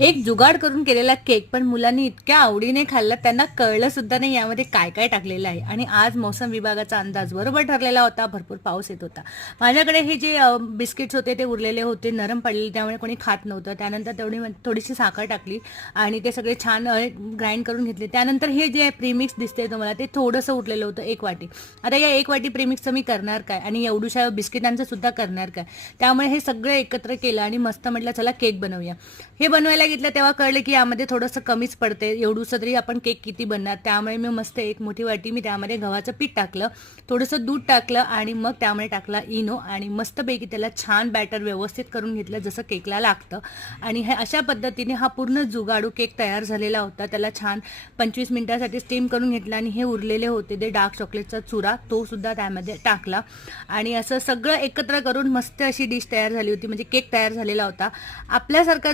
एक जुगाड करून केलेला केक पण मुलांनी इतक्या आवडीने खाल्ला त्यांना कळलं सुद्धा नाही यामध्ये काय काय टाकलेलं आहे. आणि आज मौसम विभागाचा अंदाज बरोबर ठरलेला होता, भरपूर पाऊस येत होता. माझ्याकडे हे जे बिस्किट्स होते ते उरलेले होते, नरम पडलेले, त्यामुळे कोणी खात नव्हतं. त्यानंतर थोडीशी साखर टाकली आणि ते सगळे छान ग्राइंड करून घेतले. त्यानंतर हे जे प्रीमिक्स दिसते तुम्हाला ते थोडंसं उरलेलं होतं, 1 वाटी. आता या 1 वाटी प्रीमिक्सचं मी करणार काय आणि एवढ्याशा बिस्किटांचं सुद्धा करणार काय, त्यामुळे हे सगळं एकत्र केलं आणि मस्त म्हटलं चला केक बनवूया. हे बनवायला घेतलं तेव्हा कळलं की यामध्ये थोडंसं कमीच पडते, एवढूसं तरी आपण केक किती बनणार. त्यामुळे मी मस्त 1 मोठी वाटी मी त्यामध्ये गव्हाचं पीठ टाकलं, थोडंसं दूध टाकलं आणि मग त्यामध्ये टाकला इनो आणि मस्तपैकी त्याला छान बॅटर व्यवस्थित करून घेतलं जसं केकला लागतं. आणि हे अशा पद्धतीने हा पूर्ण जुगाडू केक तयार झालेला होता. त्याला छान 25 मिनिटासाठी स्टीम करून घेतला आणि हे उरलेले होते ते डार्क चॉकलेटचा चुरा तो सुद्धा त्यामध्ये टाकला आणि असं सगळं एकत्र करून मस्त अशी डिश तयार झाली होती, म्हणजे केक तयार झालेला होता. आपल्यासारखा